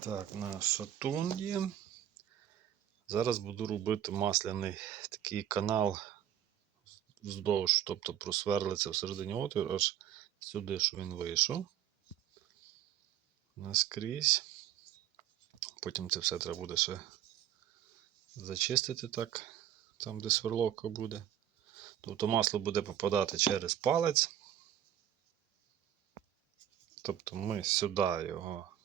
Так, на шатунді. Зараз буду робити масляний такий канал вздовж, тобто просверлиться всередині отвір аж сюди, що він вийшов. Наскрізь. Потім це все треба буде ще зачистити так, там, де сверловка буде. Тобто масло буде попадати через палець. Тобто ми сюди його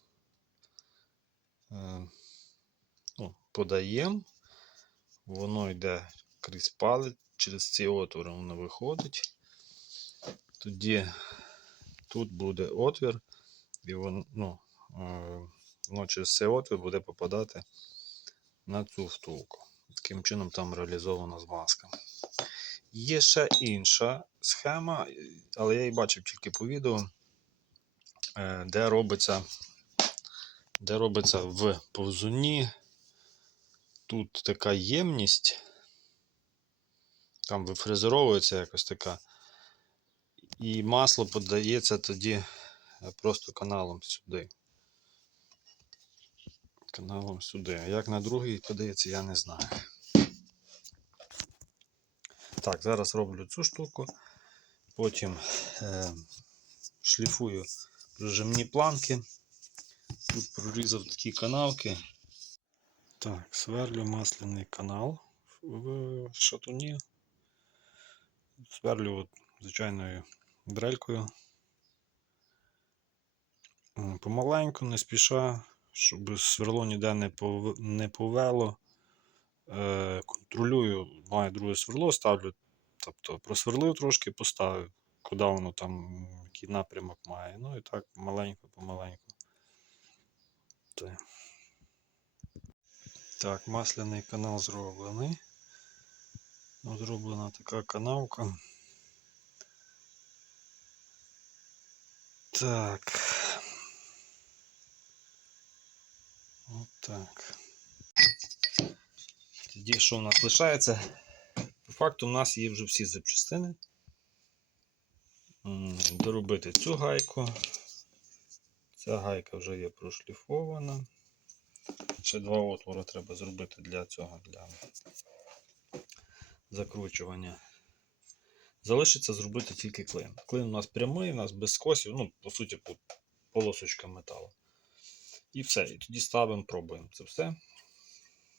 ну, подаємо, воно йде крізь палець, через ці отвори воно виходить. Тоді тут буде отвір, і воно, ну, е, воно через цей отвір буде попадати на цю втулку. Таким чином там реалізована змазка. Є ще інша схема, але я її бачив тільки по відео, е, де робиться, де робиться в повзуні. Тут така ємність, там вифрезеровується якось така, і масло подається тоді е, просто каналом сюди. Каналом сюди. А як на другий подається, я не знаю. Так, зараз роблю цю штуку. Потім е, шліфую прижимні планки. Тут прорізав такі канавки. Так, сверлю масляний канал в шатуні. Сверлю от звичайною дрелькою. Помаленьку, не спіша, щоб сверло ніде не повело. Е, контролюю, маю друге сверло, ставлю, тобто просверлив трошки, поставив, куди воно там, який напрямок має. Ну і так маленько, помаленьку. Так, масляний канал зроблений. Ну, Зроблена така канавка. Так. Отак. Тоді що в нас лишається? По факту, в нас є вже всі запчастини. Доробити цю гайку. Ця гайка вже є прошліфована. Ще два отвори треба зробити для цього, для закручування. Залишиться зробити тільки клин. Клин у нас прямий, у нас без скосів, ну, по суті, полосочка металу. І все. І тоді ставимо, пробуємо. Це все.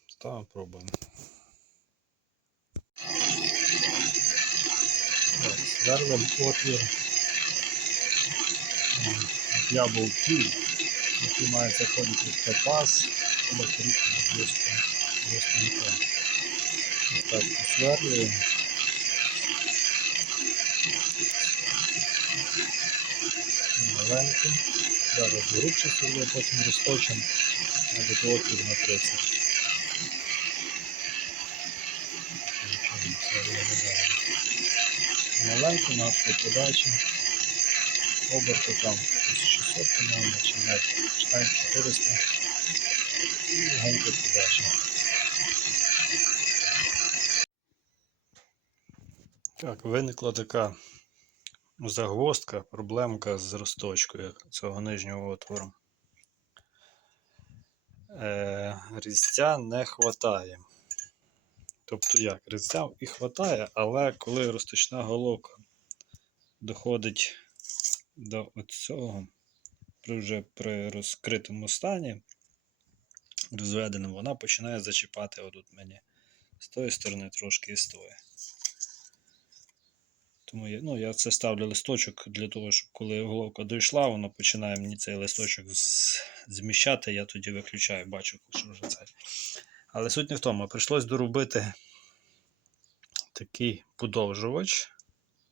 Ставимо, пробуємо. Так, отвір м, для болтів, який має заходити в топаз, просто так. Ось так посверлюємо. Маленько. Зараз грубше сверло, потім розточимо, або отвір на 30. Таким чином це виглядає. Маленько на подачі. Оберти там 1600, по-моєму, чи навіть чи навіть 400. І легенько подача. Так, виникла така загвоздка, проблемка з розточкою цього нижнього отвору. Е, різця не хватає. Тобто як? Різця і хватає, але коли розточна головка доходить до цього, при вже при розкритому стані, розведеному, вона починає зачіпати отут мені з тої сторони трошки і з тої. Тому я, ну, я це ставлю листочок для того, щоб коли головка дійшла, вона починає мені цей листочок зміщати, я тоді виключаю, бачу, що вже це. Але суть не в тому, прийшлось доробити такий подовжувач.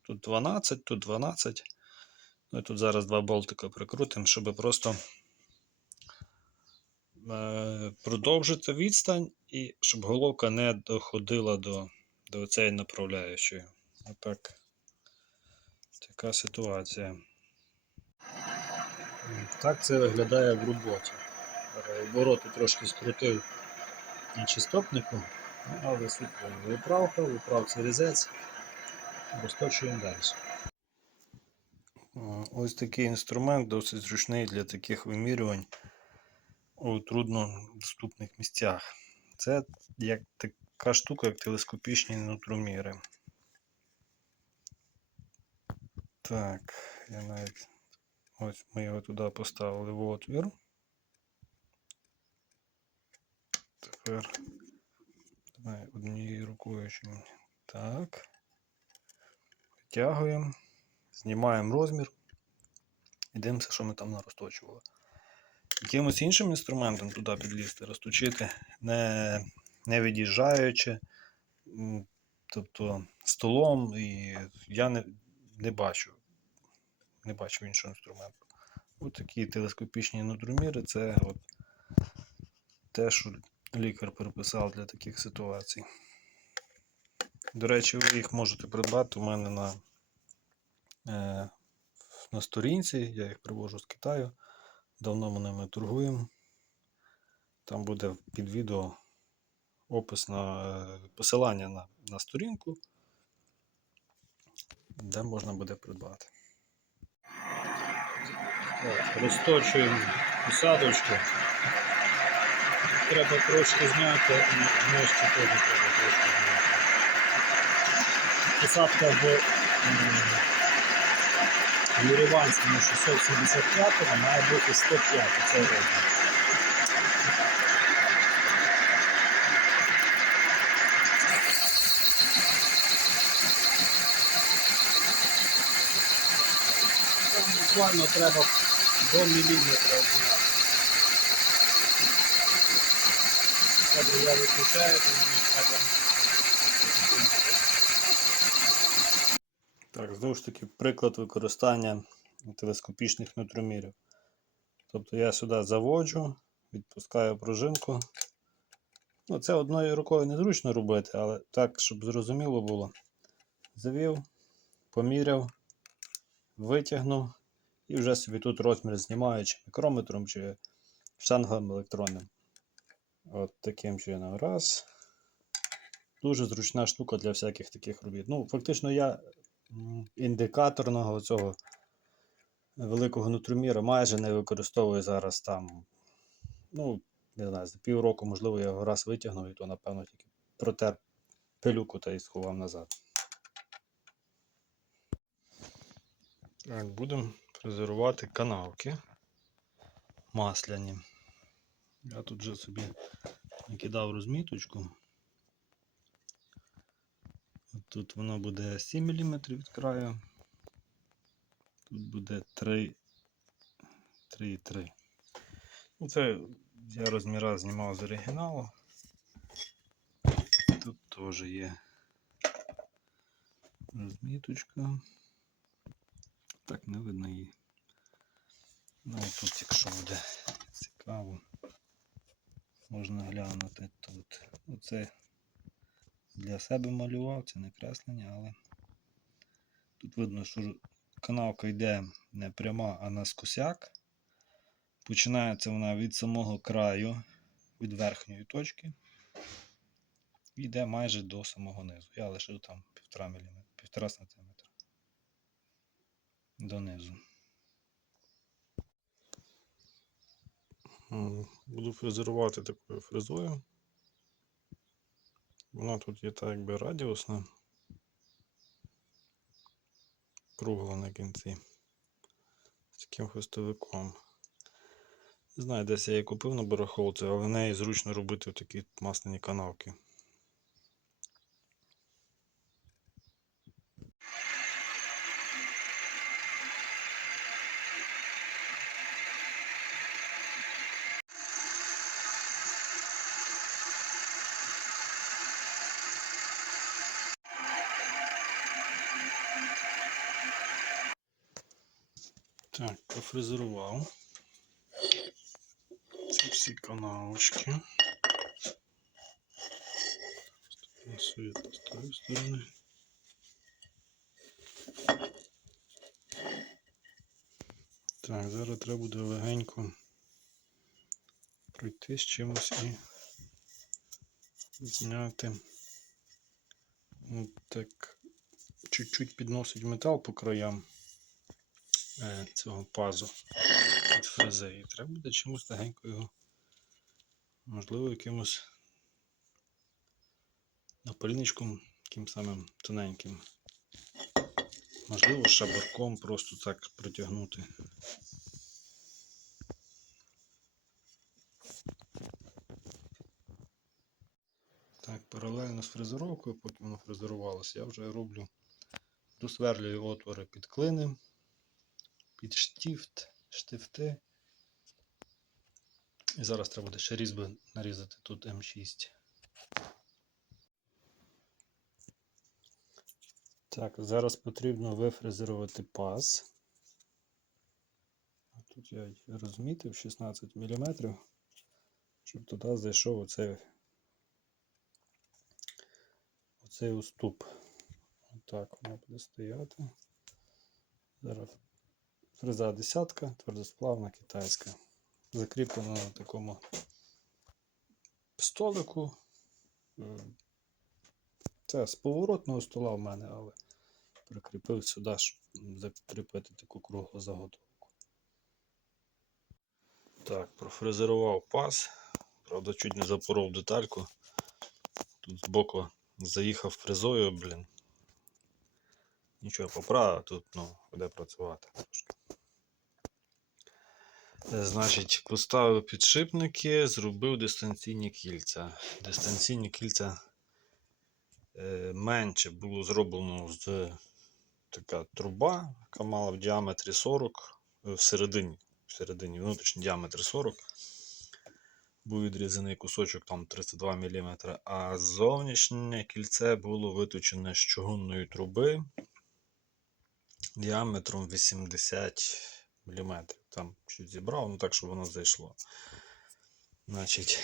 Тут 12, тут 12. І тут зараз два болтика прикрутимо, щоб просто е, продовжити відстань і щоб головка не доходила до, до цієї направляючої. Отак. Така ситуація. Так це виглядає в роботі. Обороти трошки скрутив на чистопнику, ну, але повна. виправка, виправці різець, розточуємо далі. Ось такий інструмент досить зручний для таких вимірювань. у труднодоступних місцях. Це як така штука, як телескопічні нутроміри. Так, я навіть ось ми його туди поставили в отвір. Тепер однією рукою чим. Так. Витягуємо, знімаємо розмір і дивимося, що ми там наросточували. Якимось іншим інструментом туди підлізти, розточити, не, не від'їжджаючи, тобто столом, і я не, не бачу. Не бачу іншого інструменту. Ось такі телескопічні нутроміри це от те, що лікар переписав для таких ситуацій. До речі, ви їх можете придбати у мене на, на сторінці. Я їх привожу з Китаю. Давно ми ними торгуємо. Там буде під відео опис на е, посилання на, на сторінку, де можна буде придбати. Розточуємо посадочку. Треба трошки зняти і нижче теж треба трошки зняти. Посадка в м, Єреванському 675 має бути 105, це розмір. Там буквально треба до міліметра зняти. Добре, я виключаю, то мені треба. Так, знову ж таки, приклад використання телескопічних нутромірів. Тобто я сюди заводжу, відпускаю пружинку. Ну, це одною рукою незручно робити, але так, щоб зрозуміло було. Завів, поміряв, витягнув і вже собі тут розмір знімаю чи мікрометром, чи штангелем електронним. От таким чином. Раз. Дуже зручна штука для всяких таких робіт. Ну, фактично, я індикаторного цього великого нутроміра майже не використовую зараз там. Ну, не знаю, за півроку, можливо, я його раз витягнув, і то, напевно, тільки протер пилюку та й сховав назад. Так, будемо фрезерувати канавки масляні. Я тут вже собі накидав розміточку. Тут воно буде 7 мм від краю. Тут буде 3, 3,3. Ну, це я розміра знімав з оригіналу. Тут теж є розміточка. Так, не видно її. Ну, тут, якщо буде цікаво, можна глянути тут. Оце для себе малював, це не креслення, але тут видно, що канавка йде не пряма, а наскосяк. Починається вона від самого краю, від верхньої точки. І йде майже до самого низу. Я лишив там 1,5 мм, 1,5 см донизу. Буду фрезерувати такою фрезою. Вона тут є так якби радіусна. Кругла на кінці. З таким хвостовиком. Не знаю, десь я її купив на барахолці, але в неї зручно робити такі масляні канавки. Так, пофрезерував. Ці всі каналочки. Несу з тої сторони. Так, зараз треба буде легенько пройти з чимось і зняти. От так чуть-чуть підносить метал по краям цього пазу від фрези. Треба буде чимось легенько його можливо, якимось напильничком, таким самим тоненьким. Можливо, шабарком просто так притягнути. Так, паралельно з фрезеровкою, поки воно фрезерувалося, я вже роблю, досверлюю отвори під клини, під штифт, штифти. І зараз треба буде ще різьби нарізати тут М6. Так, зараз потрібно вифрезерувати паз. Тут я розмітив 16 мм, щоб туди зайшов оцей, оцей уступ. Отак воно буде стояти. Зараз фреза десятка, твердосплавна китайська. Закріплена на такому столику. Е, Це з поворотного стола в мене, але прикріпив сюди, щоб закріпити таку круглу заготовку. Так, профрезерував паз. Правда, чуть не запоров детальку. Тут збоку заїхав фрезою, блін. Нічого поправив, тут ну, буде працювати трошки. Е, Значить, поставив підшипники, зробив дистанційні кільця. Дистанційні кільця е, менше було зроблено з така труба, яка мала в діаметрі 40, е, всередині, всередині внутрішній діаметр 40. Був відрізаний кусочок там 32 мм, а зовнішнє кільце було виточене з чугунної труби діаметром 80 мм. Там чуть зібрав, ну так, щоб воно зайшло. Значить,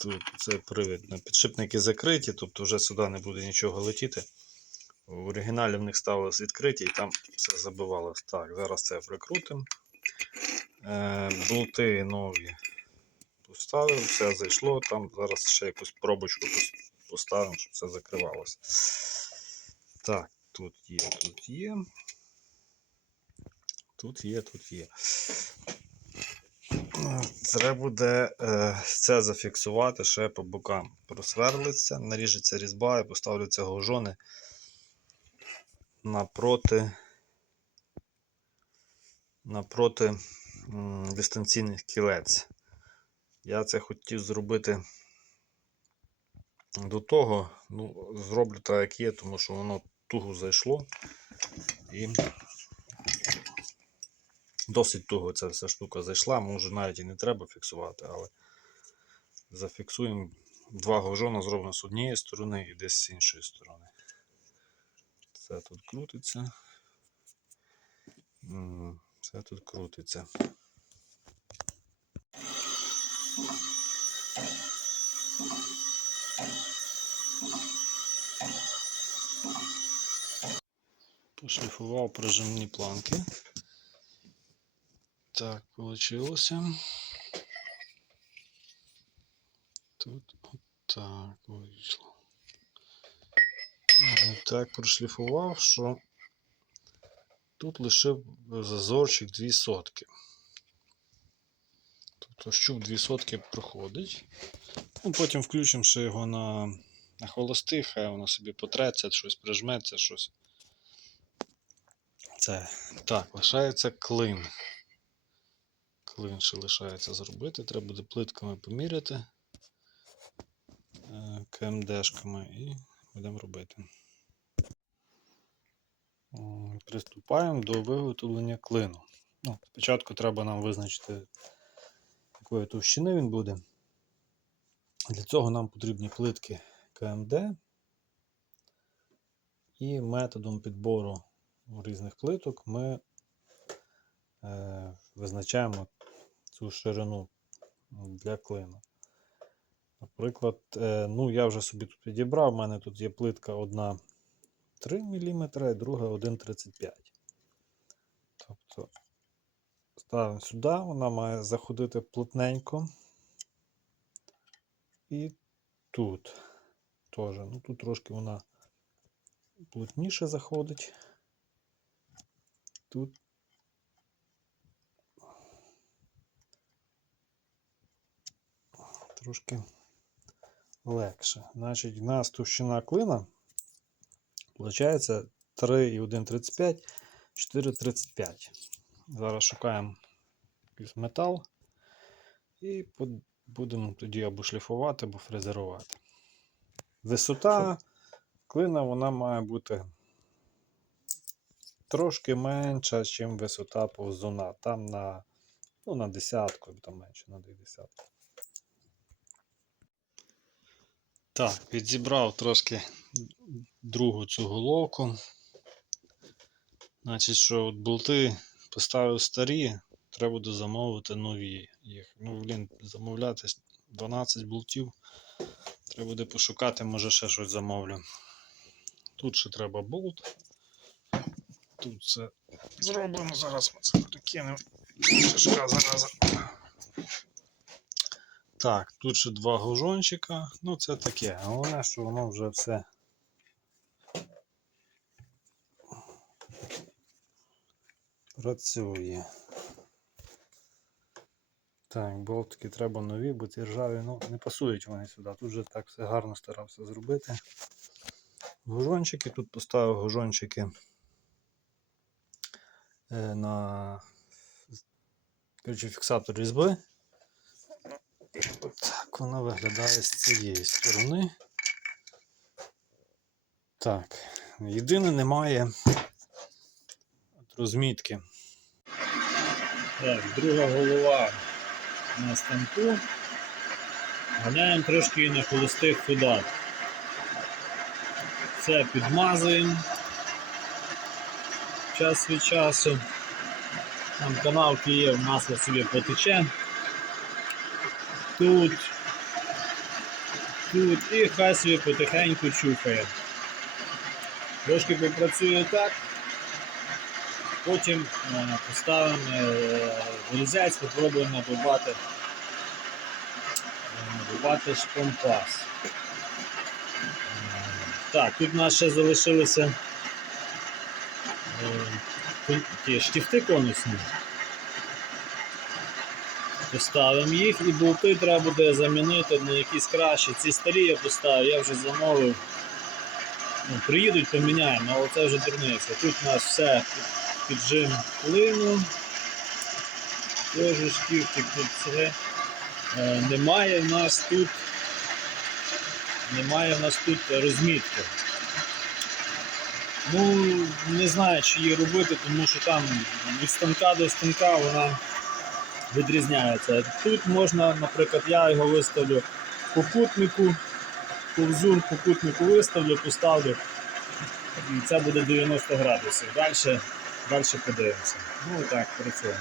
тут цей привід на підшипники закриті, тобто вже сюди не буде нічого летіти. В оригіналі в них ставилось відкриті і там все забивалось. Так, зараз це прикрутимо. Е, болти нові поставив, все зайшло. Там зараз ще якусь пробочку поставимо, щоб все закривалося. Так, тут є, тут є. Тут є, тут є. Треба буде е, це зафіксувати ще по бокам. Просверлиться, наріжеться різьба і поставляться гужони напроти, напроти дистанційних кілець. Я це хотів зробити до того, ну, зроблю так, як є, тому що воно туго зайшло. І досить туго ця вся штука зайшла. Може навіть і не треба фіксувати, але зафіксуємо два гожона зроблено з однієї сторони і десь з іншої сторони. Це тут крутиться. Це тут крутиться. Пошліфував прижимні планки. Так, получилося. Тут отак вийшло. Так прошліфував, що тут лишив зазорчик 2 сотки. Тобто щуп 2 сотки проходить. Ну, потім включимо ще його на, на холостих, хай воно собі потреться, щось прижметься, щось. Це так, лишається клин. Клин ще лишається зробити. Треба буде плитками поміряти е, КМДшками і будемо робити. Приступаємо до виготовлення клину. Ну, спочатку треба нам визначити, якої товщини він буде. Для цього нам потрібні плитки КМД і методом підбору різних плиток ми е, визначаємо цю ширину для клину. Наприклад, е, ну я вже собі тут підібрав, у мене тут є плитка одна 3 мм і друга 1,35 Тобто ставимо сюди, вона має заходити плотненько. І тут теж. Ну тут трошки вона плотніше заходить. Тут трошки легше. Значить, в нас товщина клина виходить 3,135, 4,35. Зараз шукаємо якийсь метал і будемо тоді або шліфувати, або фрезерувати. Висота клина вона має бути трошки менша, ніж висота повзуна. Там на, ну, на десятку, там менше, на дві десятки. Так, підзібрав трошки другу цю головку. Значить, що от болти поставив старі, треба буде замовити нові їх. Ну, блін, замовляти 12 болтів. Треба буде пошукати, може ще щось замовлю. Тут ще треба болт. Тут все зроблено. Зараз ми це перекинемо. Шишка зараза. Так, тут ще два гужончика. Ну, це таке. Головне, що воно вже все. Працює. Так, болтики треба нові, бо ці ржаві ну, не пасують вони сюди. Тут вже так все гарно старався зробити. Гужончики, тут поставив гужончики е, на коротше, фіксатор різьби. Так воно виглядає з цієї сторони. Так, єдине немає розмітки. Так, друга голова на станку. Ганяємо трошки на холостих ходах. Це підмазуємо час від часу. Там канавки є, масло собі потече. Тут, тут і хай собі потихеньку чухає. Трошки попрацює так. Потім е, поставимо е, різець, спробуємо набивати, е, набивати шпомпас. Е, Так, тут у нас ще залишилися е, ті штифти конусні. Поставимо їх і болти треба буде замінити на якісь кращі. Ці старі я поставив, я вже замовив. Ну, приїдуть, поміняємо, але це вже дурниця. Тут у нас все піджим клину. Теж штифтик тут це. Е, немає в нас тут. Немає в нас тут розмітки. Ну, не знаю, чи її робити, тому що там від станка до станка вона відрізняється. Тут можна, наприклад, я його виставлю по кутнику, повзур по кутнику виставлю, поставлю, і це буде 90 градусів. Далі, далі подивимося. Ну так, працюємо.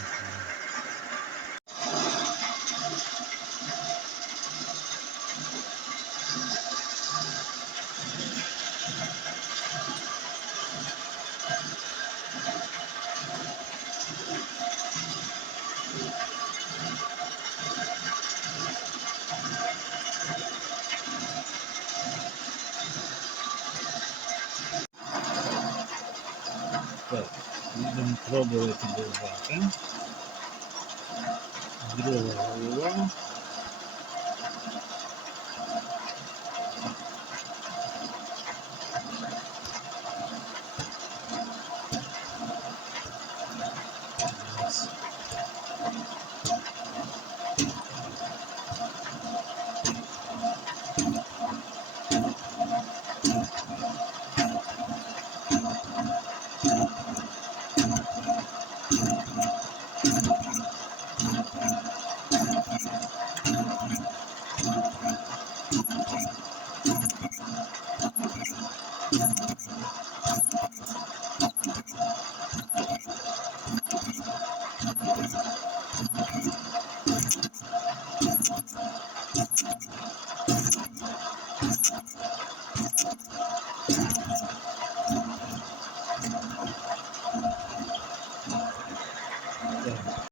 Пробувати довбати. Друга голова.